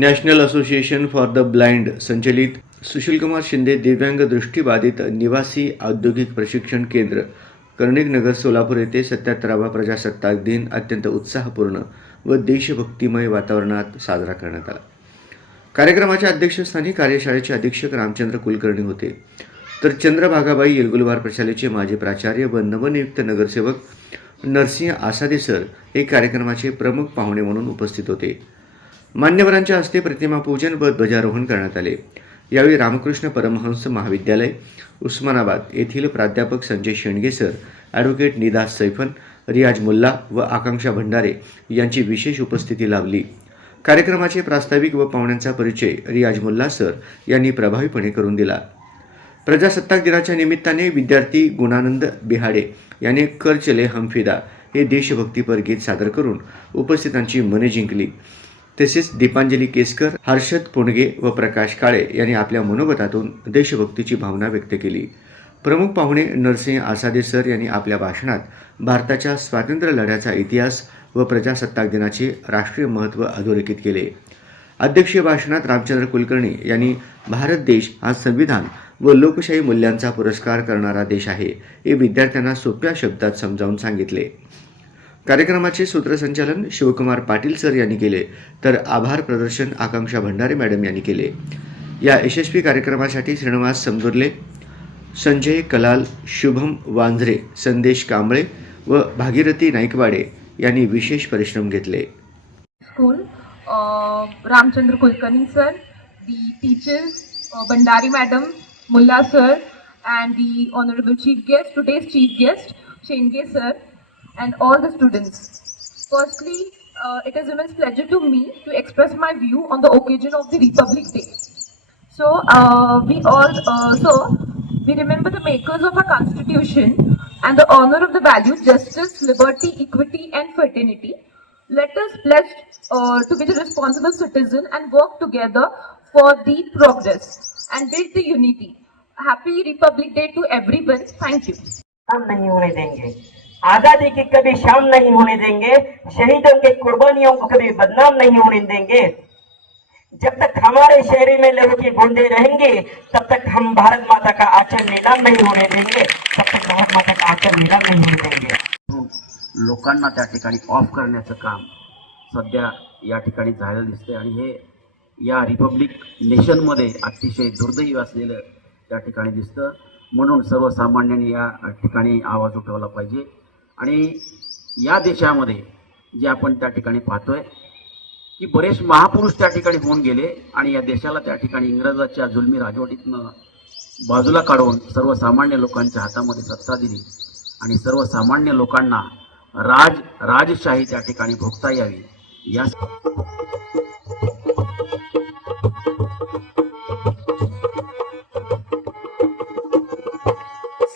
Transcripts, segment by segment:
National association for the blind संचलित सुशीलकुमार शिंदे दिव्यांग दृष्टिबाधित निवासी औद्योगिक प्रशिक्षण केंद्र कर्णिक नगर सोलापूर येथे 77वा प्रजासत्ताक दिन अत्यंत उत्साहपूर्ण व देशभक्तिमय वातावरणात साजरा करण्यात आला. कार्यक्रमाच्या अध्यक्षस्थानी कार्यशाळेचे अधीक्षक रामचंद्र कुलकर्णी होते, तर चंद्रभागाबाई येलगुलवार प्रशालेचे माजी प्राचार्य व नवनियुक्त नगरसेवक नरसिंह आसादे सर हे कार्यक्रमाचे प्रमुख पाहुणे म्हणून उपस्थित होते. मान्यवरांच्या हस्ते प्रतिमा पूजन व ध्वजारोहण करण्यात आले. यावेळी रामकृष्ण परमहंस महाविद्यालय उस्मानाबाद येथील प्राध्यापक संजय शेंडगे सर, ॲडव्होकेट निदास सैफन, रियाज मुल्ला व आकांक्षा भंडारे यांची विशेष उपस्थिती लाभली. कार्यक्रमाचे प्रास्ताविक व पाहुण्यांचा परिचय रियाज मुल्ला सर यांनी प्रभावीपणे करून दिला. प्रजासत्ताक दिनाच्या निमित्ताने विद्यार्थी गुणानंद बिहाडे यांनी कर चले हम फिदा हे देशभक्तीपर गीत सादर करून उपस्थितांची मने जिंकली. तसेच दीपांजली केसकर, हर्षद पुणगे व प्रकाश काळे यांनी आपल्या मनोगतातून देशभक्तीची भावना व्यक्त केली. प्रमुख पाहुणे नरसिंह आसादे सर यांनी आपल्या भाषणात भारताच्या स्वातंत्र्य लढ्याचा इतिहास व प्रजासत्ताक दिनाचे राष्ट्रीय महत्त्व अधोरेखित केले. अध्यक्षीय भाषणात रामचंद्र कुलकर्णी यांनी भारत देश हा संविधान व लोकशाही मूल्यांचा पुरस्कार करणारा देश आहे हे विद्यार्थ्यांना सोप्या शब्दात समजावून सांगितले. कार्यक्रमाचे सूत्रसंचालन शिवकुमार पाटील सर यांनी केले, तर आभार प्रदर्शन आकांक्षा भंडारे मॅडम यांनी केले. या यशस्वी कार्यक्रमासाठी श्रीनिवास समदुर्ले, संजय कलाल, शुभम वांझरे, संदेश कांबळे व भागीरथी नाईकवाडे यांनी विशेष परिश्रम घेतले. School Ramchandra Kulkarni sir, the teachers Bandari madam, Mulla sir, and the honorable chief guest, today's chief guest Shenge sir, and all the students. Firstly, it is immense pleasure to me to express my view on the occasion of the Republic Day. So we remember the makers of our Constitution and the honor of the values justice, liberty, equity, and fraternity. Let us pledge to be the responsible citizen and work together for the progress and build the unity. Happy Republic Day to everyone. Thank you. हम नहीं होने देंगे, आजादी की कभी शाम नहीं होने देंगे, शहीदों के कुर्बानियों को कभी बदनाम नहीं होने देंगे. जब तक हमारे शहर में लहू के बूंदे रहेंगे, तब तक हम भारत माता का आंचल नीलाम नहीं होने देंगे, तब तक भारत माता का आंचल नीलाम नहीं होने देंगे. लोकांना त्या ठिकाणी ऑफ करण्याचं काम सध्या या ठिकाणी झालेलं दिसतंय आणि हे या रिपब्लिक नेशनमध्ये अतिशय दुर्दैवी असलेलं त्या ठिकाणी दिसतं. म्हणून सर्वसामान्यांनी या ठिकाणी आवाज उठवला पाहिजे. आणि या देशामध्ये जे आपण त्या ठिकाणी पाहतोय की बरेच महापुरुष त्या ठिकाणी होऊन गेले आणि या देशाला त्या ठिकाणी इंग्रजाच्या जुलमी राजवटीतनं बाजूला काढून सर्वसामान्य लोकांच्या हातामध्ये सत्ता दिली आणि सर्वसामान्य लोकांना राजशाही त्या ठिकाणी भोगता यावी या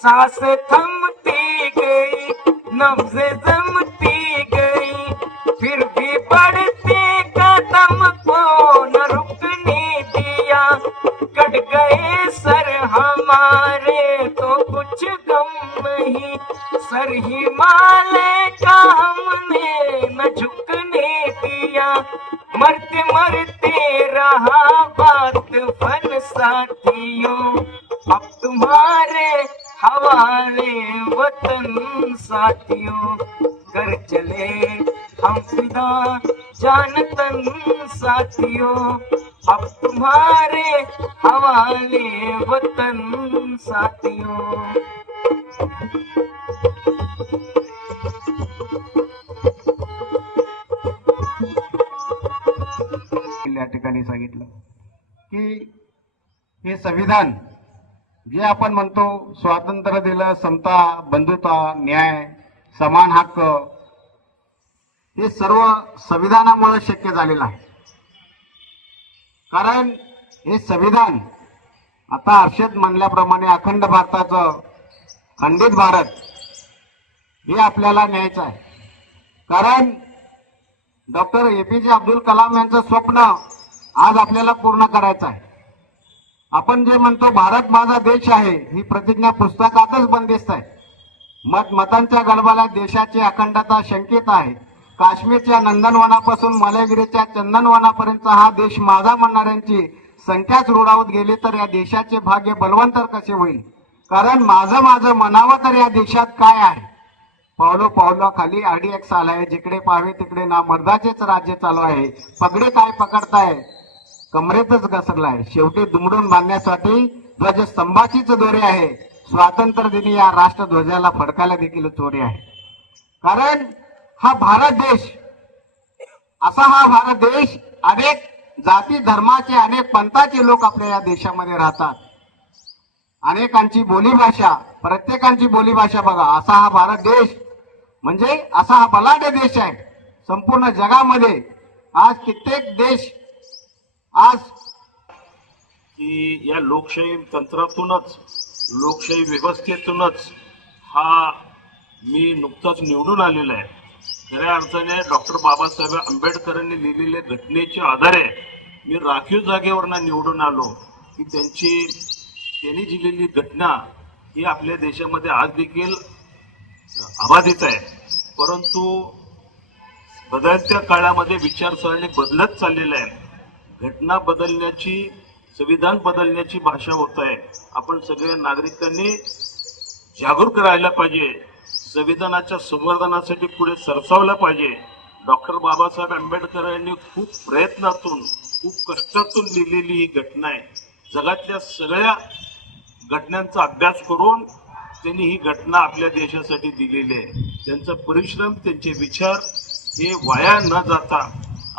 सांस थमती गई, नब्ज़े जमती गई, फिर भी बढ़ते कदम को न रुकने दिया. कट गए सर हमारे तो कुछ गम नहीं, सर हिमालय का हमने न झुकने दिया. मरते मरते रहा बात फन साथियों, अब तुम्हारे हवाले वतन साथियों. कर चले हम फिदा जानतन साथियों, अब तुम्हारे हवाले वतन साथियों. या ठिकाणी सांगितलं की हे संविधान जे आपण म्हणतो स्वातंत्र्य दिलं, समता, बंधुता, न्याय, समान हक्क, हे सर्व संविधानामुळे शक्य झालेलं आहे. कारण हे संविधान आता हर्षद म्हणल्याप्रमाणे अखंड भारताचं खंडित भारत हे आपल्याला न्यायचं आहे. कारण डॉक्टर APJ अब्दुल कलाम यांचं स्वप्न आज आपल्याला पूर्ण करायचं आहे. आपण जे म्हणतो भारत माझा देश आहे, ही प्रतिज्ञा पुस्तकातच बंदिस्त आहे. मतांच्या गडबडात देशाची अखंडता शंकित आहे. काश्मीरच्या नंदनवनापासून मलयगिरीच्या चंदनवनापर्यंतचा हा देश माझा म्हणणाऱ्यांची संख्याच रुळावत गेली तर या देशाचे भाग्य बलवंतर कसे होईल? कारण माझं माझं म्हणावं तर या देशात काय आहे? पावलो पावलो खाली आडीएक साल आहे, जिकडे पाहावे तिकडे ना मर्दाचेच राज्य चालू आहे. पगडे काय पकडताय, कमरेतच घसरलाय. शेवटी दुमडून बांधण्यासाठी ध्वजस्तंभाचीच दोरी आहे. स्वातंत्र्य दिनी या राष्ट्रध्वजाला फडकायला देखील चोरी आहे. कारण हा भारत देश, असा हा भारत देश, अनेक जाती धर्माचे अनेक पंथाचे लोक आपल्या या देशामध्ये राहतात. अनेकांची बोलीभाषा, प्रत्येकांची बोलीभाषा बघा. असा हा भारत देश म्हणजे असा हा बलाढ्य देश आहे. संपूर्ण जगामध्ये आज कित्येक देश आज की या लोकशाही तंत्रातूनच, लोकशाही व्यवस्थेतूनच हा मी नुकताच निवडून आलेला आहे. खऱ्या अर्थाने डॉक्टर बाबासाहेब आंबेडकरांनी लिहिलेल्या घटनेच्या आधारे मी राखीव जागेवरनं निवडून आलो की त्यांनी लिहिलेली घटना ही आपल्या देशामध्ये आज देखील अबाधित आहे. परंतु बदलत्या काळामध्ये विचारसरणी बदलत चाललेलं आहे. घटना बदलण्याची, संविधान बदलण्याची भाषा होत आहे. आपण सगळ्या नागरिकांनी जागरूक राहायला पाहिजे. संविधानाच्या संवर्धनासाठी पुढे सरसावलं पाहिजे. डॉक्टर बाबासाहेब आंबेडकर यांनी खूप प्रयत्नातून, खूप कष्टातून लिहिलेली ही घटना आहे. जगातल्या सगळ्या घटनांचा अभ्यास करून त्यांनी ही घटना आपल्या देशासाठी दिलेली आहे. त्यांचा परिश्रम, त्यांचे विचार हे वाया न जाता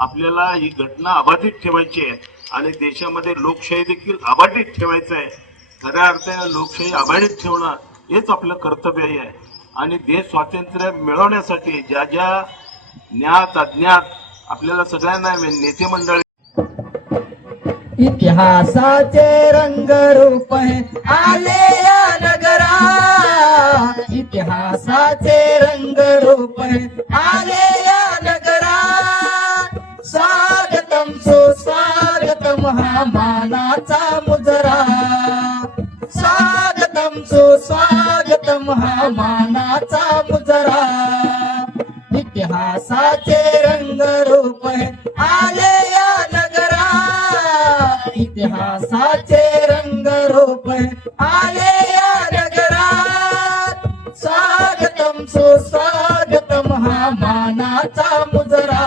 आपल्याला ही घटना अबाधित ठेवायची आहे आणि देशामध्ये लोकशाही देखील अबाधित ठेवायचं आहे. खऱ्या अर्थाने लोकशाही अबाधित ठेवणं हेच आपलं कर्तव्य आहे. आणि देश स्वातंत्र्य मिळवण्यासाठी ज्या ज्या ज्ञात अज्ञात आपल्याला सगळ्यांना नेते मंडळी इतिहासाचे रंगरूप है आले या नगरा, इतिहासाचे रंगरूप है आले या नगरा. स्वागतम सुस्वागतम हा मानाचा मुजरा, स्वागतम सुस्वागतम हा मानाचा मुजरा. इतिहासाचे रंगरूप है आले या नगरा, इतिहासाचे रंगरूप है आले या नगरा. स्वागतम सुस्वागतम हा मानाचा मुजरा,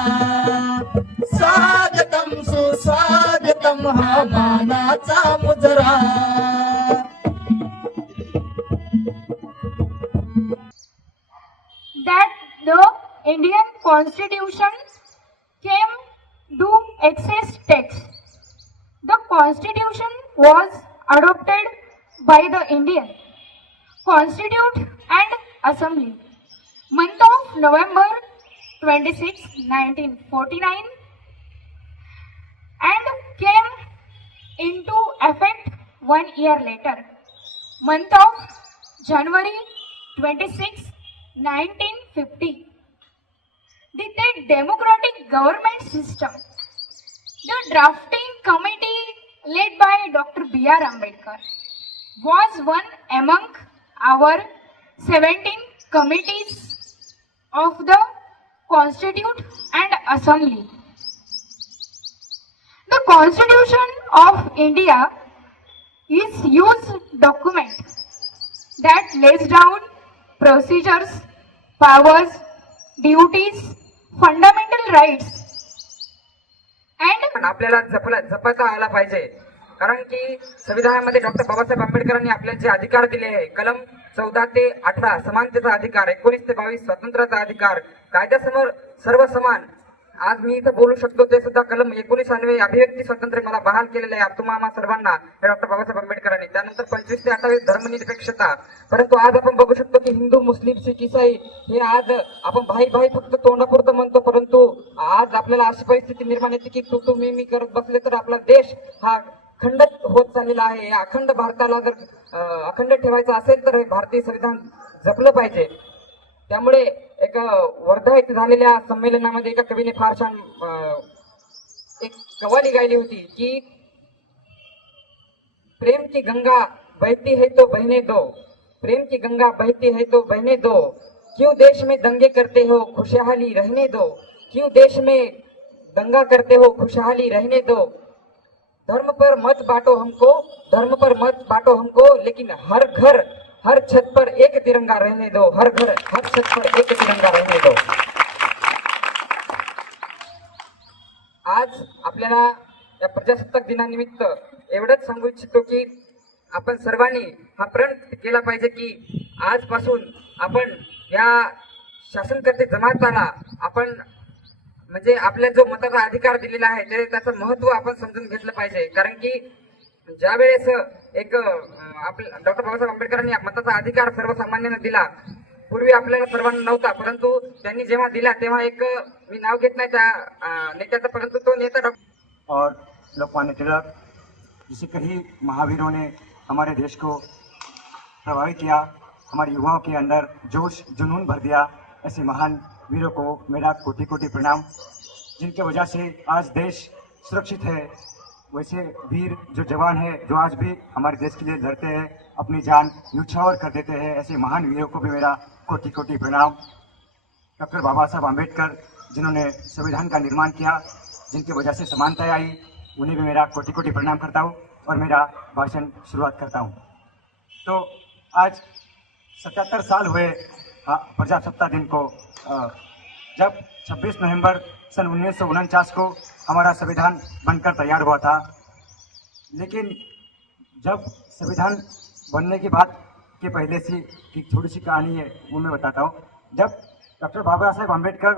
स्वागतम सुस्वागतम हा मानाचा मुजरा. That the Indian Constitution came to exist text. The Constitution was adopted by the Indian Constitute and Assembly, month of November 26, 1949, and came into effect 1 year later, month of January 26, 1950. The democratic government system. The drafting committee led by Dr. B.R. Ambedkar was one among our 17 committees of the Constitute and Assembly. The Constitution of India is used document that lays down procedures, powers, duties, fundamental rights and आपल्याला जपता आला पाहिजे. कारण की संविधानामध्ये doctor Babasaheb आंबेडकरांनी आपल्याला जे अधिकार दिले आहे, कलम 14 ते 18 समानतेचा अधिकार, 19 ते 22 स्वातंत्र्याचा अधिकार, कायद्यासमोर सर्व समान. आज मी इथं बोलू शकतो ते सुद्धा कलम 19 अभिव्यक्ती स्वातंत्र्य मला बहाल केलेलं आहे तुम्हा सर्वांना डॉक्टर बाबासाहेब आंबेडकरांनी. त्यानंतर 25 ते 28 धर्मनिरपेक्षता. परंतु आज आपण बघू शकतो की हिंदू, मुस्लिम, शीख, ईसाई हे आज आपण भाई भाई फक्त तोंडापुरतं म्हणतो. परंतु आज आपल्याला अशी परिस्थिती निर्माण येते की तू मी करत बसले तर आपला देश हा खंडित होत चाललेला आहे. या अखंड भारताला जर अखंड ठेवायचं असेल तर भारतीय संविधान जपलं पाहिजे. त्यामुळे एक वर्धा येथे झालेल्या संमेलनामध्ये एका कवीने फार छान एक कव्वाली गायली होती की प्रेम की गंगा बहती है तो बहने दो, प्रेम की गंगा बहती है तो बहने दो, क्यों देश में दंगे करते हो, खुशहाली रहने दो। क्यों देश में दंगा करते हो, खुशहाली रहने दो। धर्म पर मत बांटो हमको, धर्म पर मत बांटो हमको, लेकिन हर घर हर छत पर एक तिरंगा रहने दो। हर घर हर छत पर एक तिरंगा रहने दो। आज आपल्याला या प्रजासत्ताक दिनानिमित्त एवढंच सांगू इच्छितो की आपण सर्वांनी हा प्रण केला पाहिजे की आजपासून आपण या शासनकर्ते जमाताला आपण म्हणजे आपला जो मताचा अधिकार दिलेला आहे त्याचं महत्व आपण समजून घेतलं पाहिजे. कारण की ज्या वेळेस एक आपल्या डॉक्टर बाबासाहेब आंबेडकरांनी मताचा अधिकार सर्वसामान्यांना दिला, पूर्वी आपल्याला सर्वांना नव्हता, परंतु त्यांनी जेव्हा दिला तेव्हा एक मी नाव घेत नाही त्या नेत्याचं, परंतु तो नेता डॉक्टर और लोकमान्य तिलक जिसे कई महावीरों ने हमारे देश को प्रभावित किया, हमारे युवाओं के अंदर जोश जुनून भर दिया, ऐसे महान वीरों को मेरा कोटि कोटि प्रणाम, जिनके वजह से आज देश सुरक्षित है। वैसे वीर जो जवान है जो आज भी हमारे देश के लिए लड़ते हैं, अपनी जान न्यौछावर कर देते हैं, ऐसे महान वीरों को भी मेरा कोटि कोटि प्रणाम। डॉक्टर बाबा साहब आम्बेडकर जिन्होंने संविधान का निर्माण किया, जिनकी वजह से समानताएं आई, उन्हें भी मेरा कोटि कोटि प्रणाम करता हूँ और मेरा भाषण शुरुआत करता हूँ। तो आज 77 साल हुए प्रजासत्ताक दिन को, जब 26 नवंबर सन 1949 को हमारा संविधान बनकर तैयार हुआ था। लेकिन जब संविधान बनने की बात के पहले से एक थोड़ी सी कहानी है, वो मैं बताता हूँ। जब डॉक्टर बाबा साहेब आम्बेडकर